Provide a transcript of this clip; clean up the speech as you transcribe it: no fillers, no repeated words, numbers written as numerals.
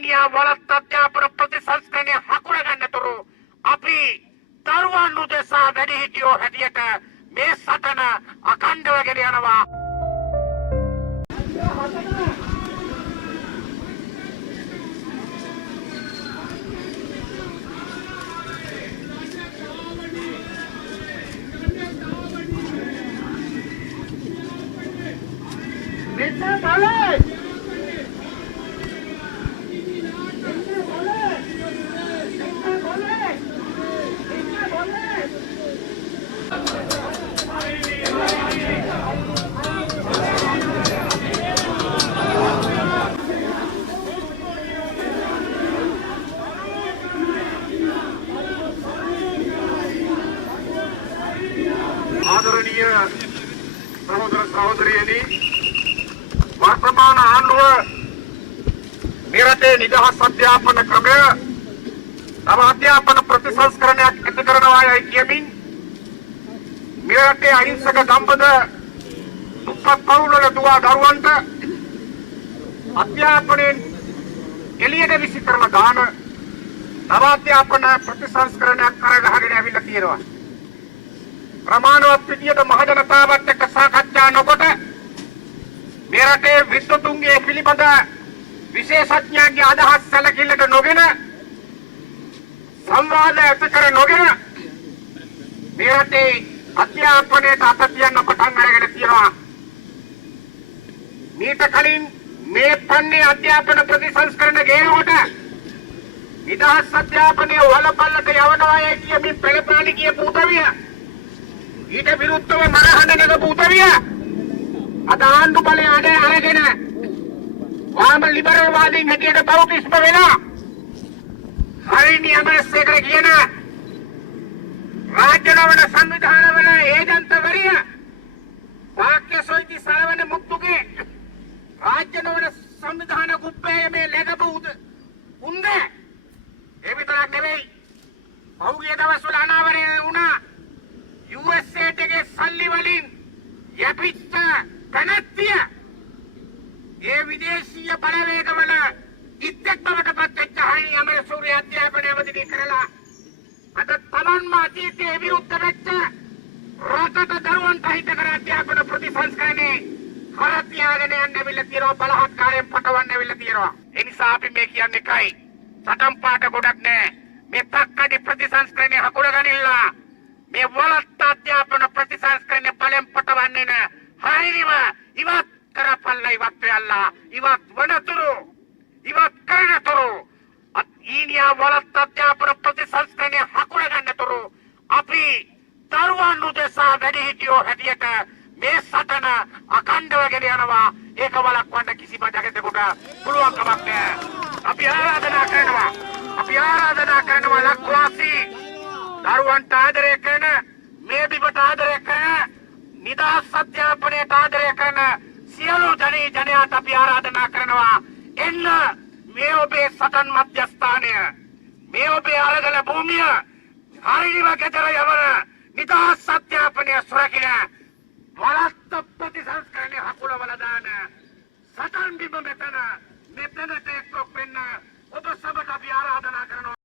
ඊනියා වලත් අධ්‍යාපන ප්‍රතිසංස්කරණය හකුර ගන්නතුරු අපි දරුවන් උදෙසා වැඩිහිටියෝ හැටියට මේ සටන අඛණ්ඩව ගෙන යනවා. ආදරණීය සහෝදර සහෝදරියනි, වර්තමාන ආණ්ඩුව නිරතේ නිදහස් අධ්‍යාපන ක්‍රමය තම අධ්‍යාපන ප්‍රතිසංස්කරණයක් ඇති කරනවා යයි කියමින් නිරතේ අහිංසක දම්පත දුප්පත් පවුල්වල දුවා දරුවන්ට අධ්‍යාපනයෙන් එළියට විසි කරන දාන තම අධ්‍යාපන ප්‍රතිසංස්කරණයක් කරගහගෙන ඇවිල්ලා තියෙනවා. ප්‍රමාණවත් විදියට මහජනතාවත් එක්ක සාකච්ඡා නොකොට මේ රටේ විද්වතුන්ගේ පිළිබඳ විශේෂඥයන්ගේ අදහස් සැලකිල්ලට නොගෙන සංවාද ඇති කර නොගෙන මේ රටේ අධ්‍යාපනයට අත තියන්න පටන් අරගෙන තියෙනවා. මීට කලින් මේ පන්නේ අධ්‍යාපන ප්‍රතිසංස්කරණ ගේනකොට නිදහස් අධ්‍යාපනයේ වලපල්ලට යවනවා කියමින් පෙළපාලි කියපු උදවිය ඊට විරුද්ධව මරහඬ නගපු උදවිය අද ආණ්ඩු බලය අරගෙන වාම ලිබරල් වාදීන් හැටියට බෞද්ධිස්ම වෙනවා. හරිනි අමරසේකර කියන රාජ්‍ය නොවන සංවිධානවල ඒජන්තවරිය වාක්‍ය සොයිති සලවන මුත්තුගේ රාජ්‍ය නොවන සංවිධාන කුප්පේ මේ ලැබපු උන්ද ඒ විතරක් නෙවෙයි පහුගිය දවස්වල අනාවරණය වුණා USA එකේ සල්ලි වලින් යැපිච්ච කනත්තිය ඒ විදේශීය බලවේගවල ඉත්තක් බවට පත් වෙච්ච හරිනි අමරසූරිය අධ්‍යාපනය අවධි කරලා අද තමන්ම අතීතයේ විරුද්ධ වෙච්ච රටට දරුවන්ට හිත කර අධ්‍යාපන ප්‍රතිසංස්කරණේ හර තියාගෙන යන්න ඇවිල්ලා තියෙනවා. බලහත්කාරයෙන් පටවන්න ඇවිල්ලා තියෙනවා. ඒ නිසා අපි මේ කියන්නේ කයි සටන් පාට ගොඩක් නෑ. මේ තක්කඩි ප්‍රතිසංස්කරණේ හකුර ගනිලා මේ වලත් අධ්‍යාපන ප්‍රතිසංස්කරණේ බලෙන් පටවන්නේ නෑ. හරිනිම ඉවත් කරපල්ලා ඉවත් වෙලා ඉවත් වනතුරු ඉවත් කරනතුරු ඊනියා වලත් අධ්‍යාපන ප්‍රතිසංස්කරණේ හකුර ගන්නතුරු අපි දරුවන් උදෙසා වැඩිහිටියෝ හැටියට මේ සටන අඛණ්ඩව ගෙන යනවා. ඒක වළක්වන්න කිසිම ජගතෙකුට පුළුවන් කමක් නෑ. අපි ආරාධනා කරනවා ලක්වාසී දරුවන්ට ආදරය කරන මේ බිමට ආදරය කරන නිදහස් අධ්‍යාපනයට ආදරය කරන සියලු ජනයාට අපි ආරාධනා කරනවා එන්න මේ ඔබේ සටන් මධ්‍යස්ථානය මේ ඔබේ අරගල භූමිය හරිනිම ගෙදර යවන නිදහස් අධ්‍යාපනය සුරකින වලත් ප්‍රතිසංස්කරණය හකුලවල දාන සටන් බිම මෙතනට එක්කොක් වෙන්න ඔබ සබට අපි ආරාධනා කරනවා.